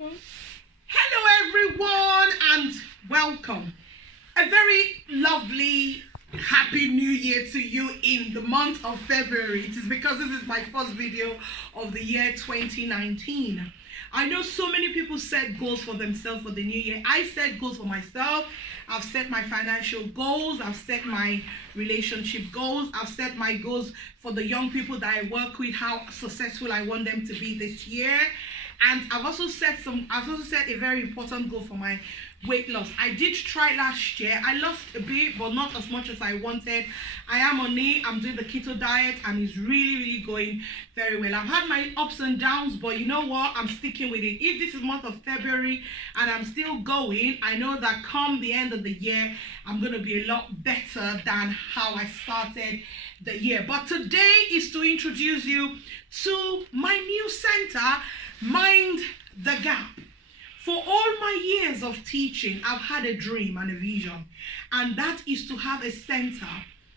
Hello everyone and welcome. A very lovely happy new year to you in the month of February. It is because this is my first video of the year 2019. I know so many people set goals for themselves for the new year. I set goals for myself. I've set my financial goals. I've set my relationship goals. I've set my goals for the young people that I work with, how successful I want them to be this year. And I've also set a very important goal for my weight loss. I did try last year. I lost a bit, but not as much as I wanted. I am on it. I'm doing the keto diet and it's really going very well. I've had my ups and downs, but you know what? I'm sticking with it. If this is month of February and I'm still going, I know that come the end of the year, I'm going to be a lot better than how I started the year. But today is to introduce you to my new center, Mind the Gap. For all my years of teaching, I've had a dream and a vision, and that is to have a center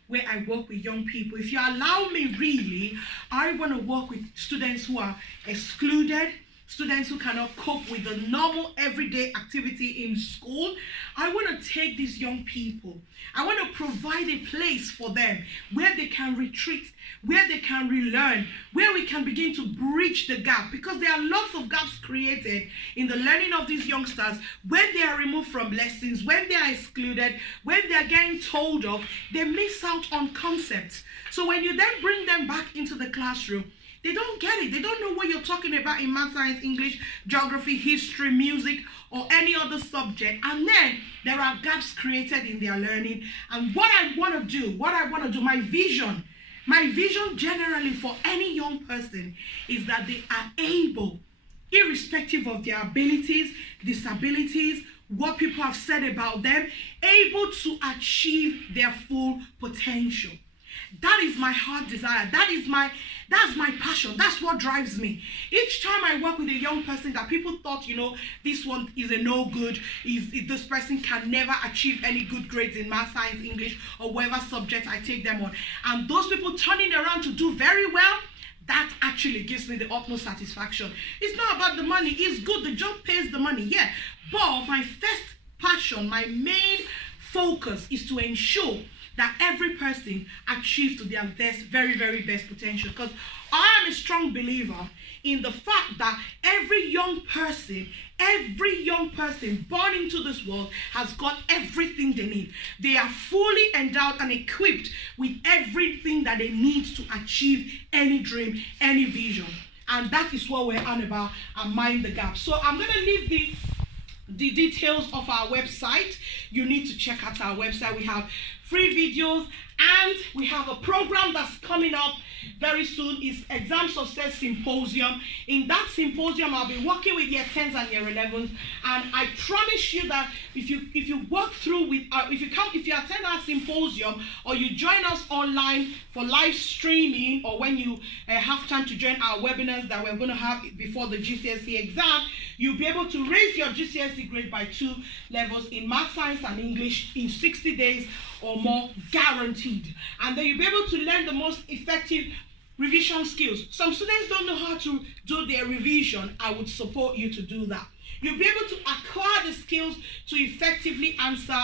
where I work with young people. If you allow me, really, I want to work with students who are excluded, students who cannot cope with the normal everyday activity in school. I want to take these young people. I want to provide a place for them where they can retreat, where they can relearn, where we can begin to bridge the gap, because there are lots of gaps created in the learning of these youngsters when they are removed from lessons, when they are excluded, when they are getting told off, they miss out on concepts. So when you then bring them back into the classroom, they don't get it. They don't know what you're talking about in math, science, English, geography, history, music, or any other subject. And then there are gaps created in their learning. And what I want to do, my vision generally for any young person is that they are able, irrespective of their abilities, disabilities, what people have said about them, able to achieve their full potential. That is my heart desire. That's my passion. That's what drives me. Each time I work with a young person that people thought, this one is a no good, this person can never achieve any good grades in math, science, English, or whatever subject I take them on. And those people turning around to do very well, that actually gives me the utmost satisfaction. It's not about the money. It's good. The job pays the money, yeah. But my first passion, my main focus is to ensure that every person achieves to their very best potential. Because I am a strong believer in the fact that every young person born into this world has got everything they need. They are fully endowed and equipped with everything that they need to achieve any dream, any vision. And that is what we're on about at Mind the Gap. So I'm going to leave the details of our website. You need to check out our website. We have free videos, and we have a program that's coming up very soon. It's Exam Success Symposium. In that symposium, I'll be working with year 10s and year 11s, and I promise you that if you work through with if you attend our symposium, or you join us online for live streaming, or when you have time to join our webinars that we're going to have before the GCSE exam, you'll be able to raise your GCSE grade by 2 levels in math, science, and English in 60 days or more, guaranteed. And then you'll be able to learn the most effective revision skills. Some students don't know how to do their revision. I would support you to do that. You'll be able to acquire the skills to effectively answer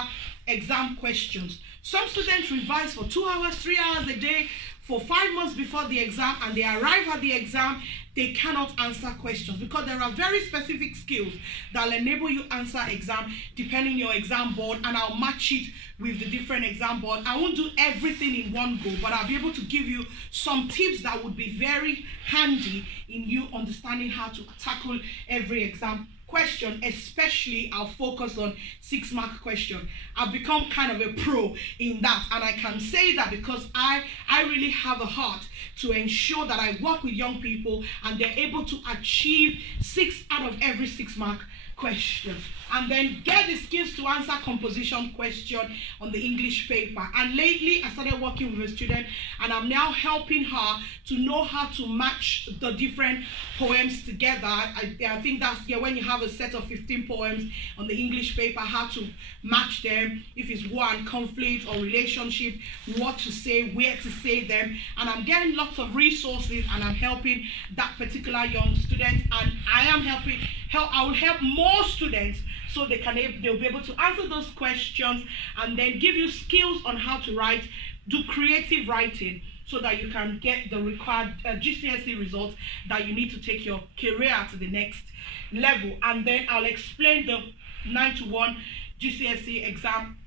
exam questions. Some students revise for 2 hours, 3 hours a day for 5 months before the exam, and they arrive at the exam, they cannot answer questions because there are very specific skills that will enable you answer exam depending on your exam board, and I'll match it with the different exam board. I won't do everything in one go, but I'll be able to give you some tips that would be very handy in you understanding how to tackle every exam question. Especially I'll focus on 6-mark question. I've become kind of a pro in that, and I can say that because I really have a heart to ensure that I work with young people and they're able to achieve 6 out of every 6-mark question, and then get the skills to answer composition question on the English paper. And lately I started working with a student, and I'm now helping her to know how to match the different poems together. I think that's when you have a set of 15 poems on the English paper, how to match them, if it's war and conflict or relationship, what to say, where to say them. And I'm getting lots of resources, and I'm helping that particular young student, and I am helping I will help more students so they'll be able to answer those questions and then give you skills on how to write, do creative writing, so that you can get the required GCSE results that you need to take your career to the next level. And then I'll explain the 9-to-1 GCSE exam,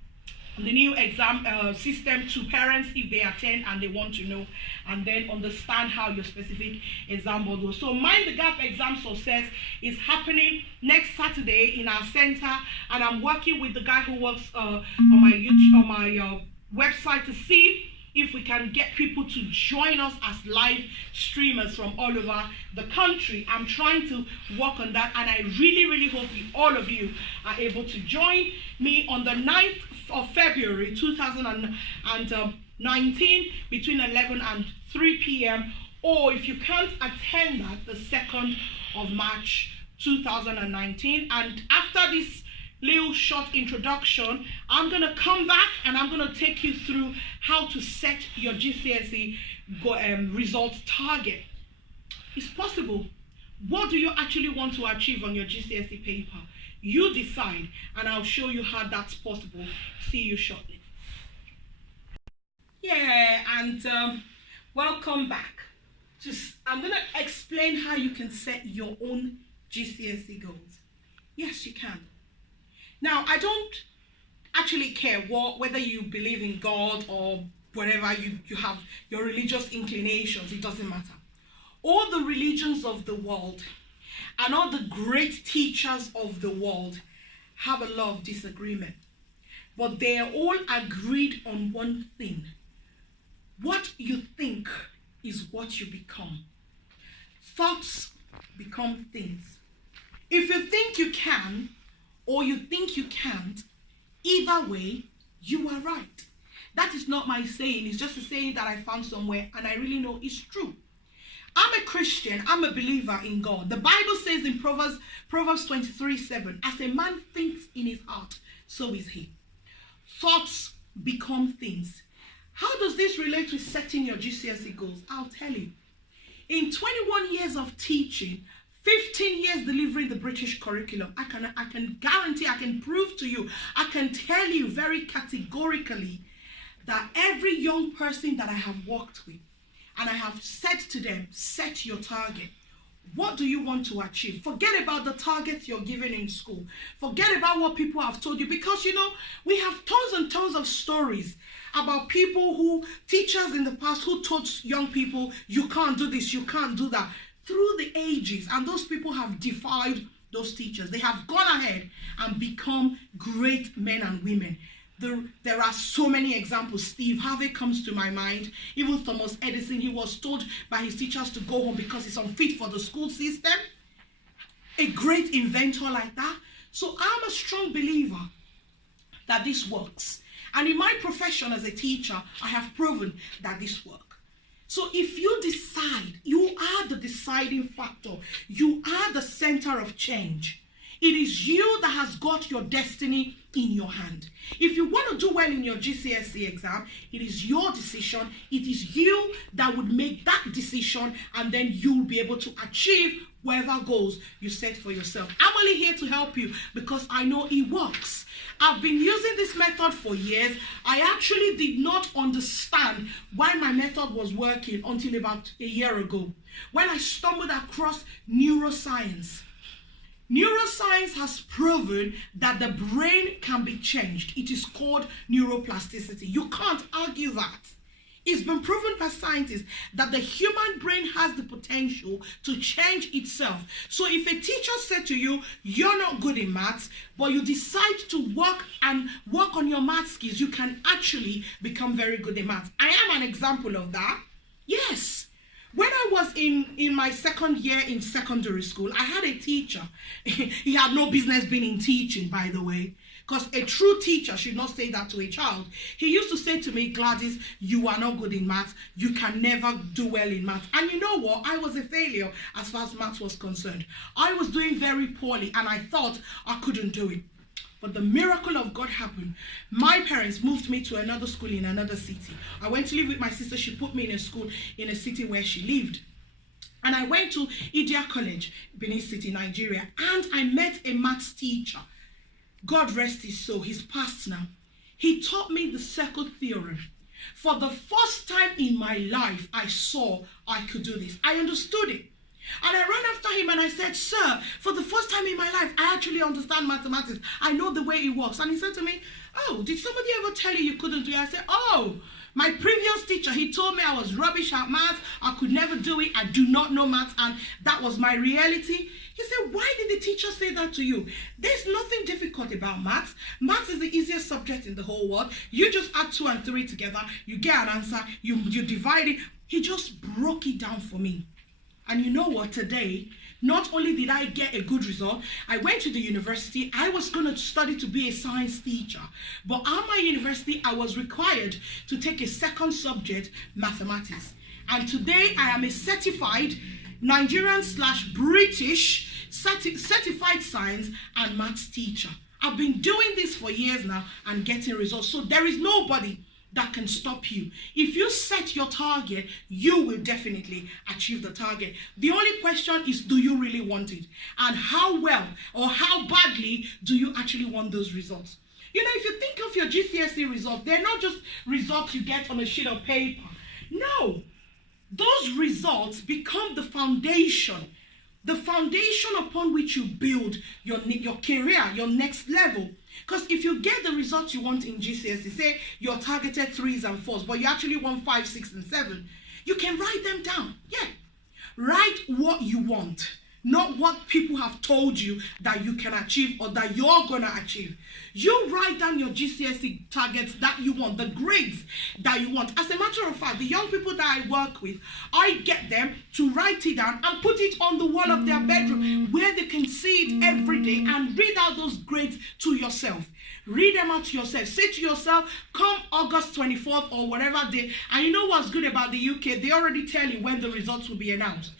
the new exam system to parents if they attend and they want to know, and then understand how your specific exam board was. So Mind the Gap exam success is happening next Saturday in our center, and I'm working with the guy who works on my YouTube, on my website, to see if we can get people to join us as live streamers from all over the country. I'm trying to work on that, and I really hope all of you are able to join me on the 9th of February 2019 between 11 and 3 p.m. or if you can't attend that, the 2nd of March 2019. And after this little short introduction, I'm going to come back and I'm going to take you through how to set your GCSE results target. It's possible. What do you actually want to achieve on your GCSE paper? You decide, and I'll show you how that's possible. See you shortly. Yeah, and welcome back. I'm going to explain how you can set your own GCSE goals. Yes, you can. Now, I don't actually care whether you believe in God or whatever you have your religious inclinations. It doesn't matter. All the religions of the world and all the great teachers of the world have a lot of disagreement. But they are all agreed on one thing. What you think is what you become. Thoughts become things. If you think you can, or you think you can't, either way, you are right. That is not my saying. It's just a saying that I found somewhere, and I really know it's true. I'm a Christian. I'm a believer in God. The Bible says in Proverbs 23:7, as a man thinks in his heart, so is he. Thoughts become things. How does this relate to setting your GCSE goals? I'll tell you. In 21 years of teaching, 15 years delivering the British curriculum, I can guarantee, I can prove to you, I can tell you very categorically that every young person that I have worked with, and I have said to them, set your target. What do you want to achieve? Forget about the targets you're given in school. Forget about what people have told you, because you know, we have tons and tons of stories about people teachers in the past who taught young people, you can't do this, you can't do that, through the ages, and those people have defied those teachers. They have gone ahead and become great men and women. There are so many examples. Steve Harvey comes to my mind. Even Thomas Edison, he was told by his teachers to go home because he's unfit for the school system. A great inventor like that. So I'm a strong believer that this works. And in my profession as a teacher, I have proven that this works. So if you decide, you are the deciding factor. You are the center of change. It is you that has got your destiny in your hand. If you want to do well in your GCSE exam, it is your decision. It is you that would make that decision, and then you'll be able to achieve whatever goals you set for yourself. I'm only here to help you because I know it works. I've been using this method for years. I actually did not understand why my method was working until about a year ago, when I stumbled across neuroscience. Neuroscience has proven that the brain can be changed. It is called neuroplasticity. You can't argue that. It's been proven by scientists that the human brain has the potential to change itself. So if a teacher said to you, you're not good in maths, but you decide to work on your math skills, you can actually become very good in maths. I am an example of that. Yes. When I was in my second year in secondary school, I had a teacher. He had no business being in teaching, by the way, because a true teacher should not say that to a child. He used to say to me, Gladys, you are not good in maths. You can never do well in maths. And you know what? I was a failure as far as maths was concerned. I was doing very poorly, and I thought I couldn't do it. But the miracle of God happened. My parents moved me to another school in another city. I went to live with my sister. She put me in a school in a city where she lived. And I went to Idia College, Benin City, Nigeria, and I met a maths teacher. God rest his soul, he's passed now. He taught me the circle theorem. For the first time in my life, I saw I could do this. I understood it. And I ran after him and I said, sir, for the first time in my life, I actually understand mathematics. I know the way it works. And he said to me, oh, did somebody ever tell you couldn't do it? I said, oh, my previous teacher, he told me I was rubbish at maths. I could never do it. I do not know maths. And that was my reality. He said, why did the teacher say that to you? There's nothing difficult about maths. Maths is the easiest subject in the whole world. You just add 2 and 3 together. You get an answer. You divide it. He just broke it down for me. And you know what? Today, not only did I get a good result, I went to the university. I was going to study to be a science teacher. But at my university, I was required to take a second subject, mathematics. And today, I am a certified Nigerian/British certified science and maths teacher. I've been doing this for years now and getting results. So there is nobody that can stop you. If you set your target, you will definitely achieve the target. The only question is, do you really want it? And how well or how badly do you actually want those results? You know, if you think of your GCSE results, they're not just results you get on a sheet of paper. No, those results become the foundation upon which you build your career, your next level. Because if you get the results you want in GCSE, say you're targeted 3s and 4s, but you actually want 5, 6, and 7, you can write them down. Yeah. Write what you want, not what people have told you that you can achieve or that you're going to achieve. You write down your GCSE targets that you want, the grades that you want. As a matter of fact, the young people that I work with, I get them to write it down and put it on the wall of their bedroom where they can see it every day and read out those grades to yourself. Read them out to yourself. Say to yourself, come August 24th or whatever day. And you know what's good about the UK? They already tell you when the results will be announced.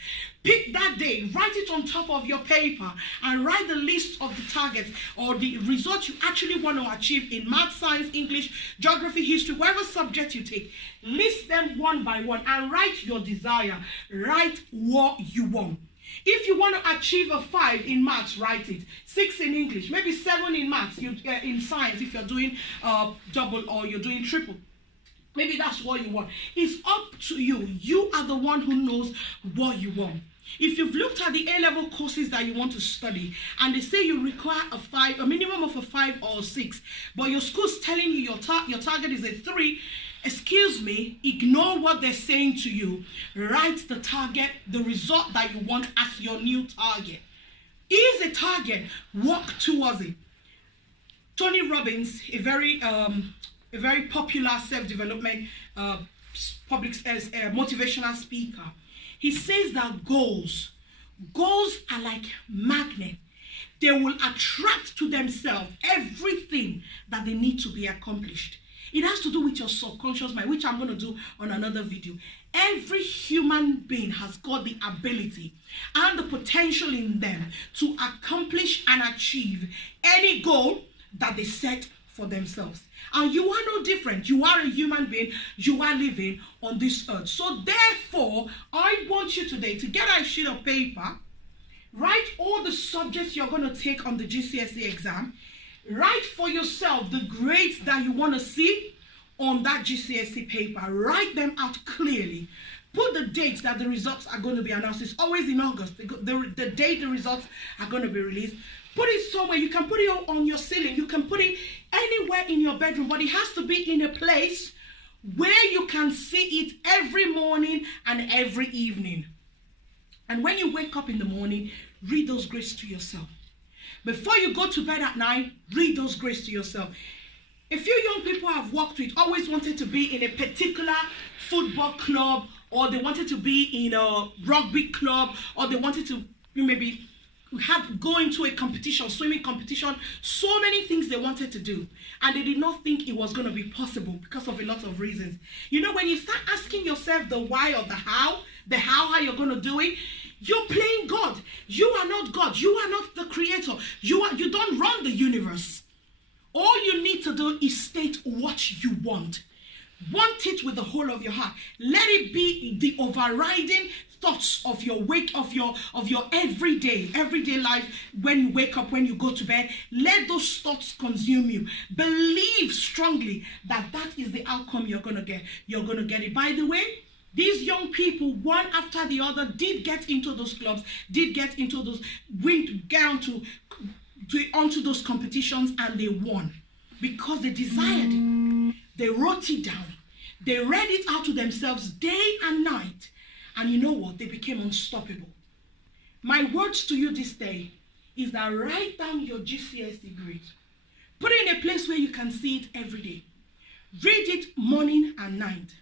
Pick that day, write it on top of your paper, and write the list of the targets or the results you actually want to achieve in math, science, English, geography, history, whatever subject you take. List them one by one and write your desire. Write what you want. If you want to achieve a 5 in maths, write it. 6 in English, maybe 7 in maths, in science if you're doing double or you're doing triple. Maybe that's what you want. It's up to you. You are the one who knows what you want. If you've looked at the A-level courses that you want to study and they say you require a minimum of a 5 or a 6, but your school's telling you your target is a 3, excuse me, ignore what they're saying to you. Write the target, the result that you want as your new target. Is a target, work towards it. Tony Robbins, a very popular self-development motivational speaker, he says that goals are like magnet. They will attract to themselves everything that they need to be accomplished. It has to do with your subconscious mind, which I'm going to do on another video. Every human being has got the ability and the potential in them to accomplish and achieve any goal that they set for themselves. And you are no different. You are a human being. You are living on this earth. So therefore, I want you today to get a sheet of paper, write all the subjects you're going to take on the GCSE exam, write for yourself the grades that you want to see on that GCSE paper. Write them out clearly. Put the date that the results are going to be announced. It's always in August. The date the results are going to be released. Put it somewhere. You can put it on your ceiling. You can put it anywhere in your bedroom, but it has to be in a place where you can see it every morning and every evening. And when you wake up in the morning, read those grades to yourself. Before you go to bed at night, read those grades to yourself. A few young people I've worked with always wanted to be in a particular football club, or they wanted to be in a rugby club, or they wanted to maybe go into a competition, swimming competition, so many things they wanted to do, and they did not think it was going to be possible because of a lot of reasons. You know, when you start asking yourself the why or the how you're going to do it, you're playing God. You are not God. You are not the creator. You don't run the universe. All you need to do is state what you want. Want it with the whole of your heart. Let it be the overriding thoughts of your everyday life. When you wake up, when you go to bed, let those thoughts consume you. Believe strongly that is the outcome you're going to get. You're going to get it. By the way, these young people, one after the other, did get into those clubs, did get into those, get onto those competitions, and they won because they desired it. They wrote it down. They read it out to themselves day and night. And you know what? They became unstoppable. My words to you this day is that write down your GCSE grades. Put it in a place where you can see it every day. Read it morning and night.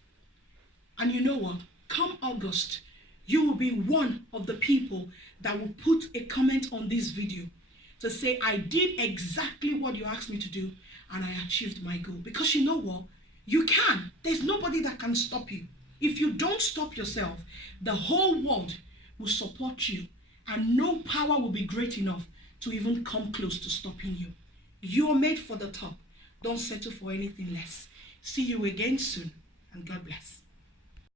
And you know what? Come August, you will be one of the people that will put a comment on this video to say, I did exactly what you asked me to do and I achieved my goal. Because you know what? You can. There's nobody that can stop you. If you don't stop yourself, the whole world will support you and no power will be great enough to even come close to stopping you. You are made for the top. Don't settle for anything less. See you again soon, and God bless.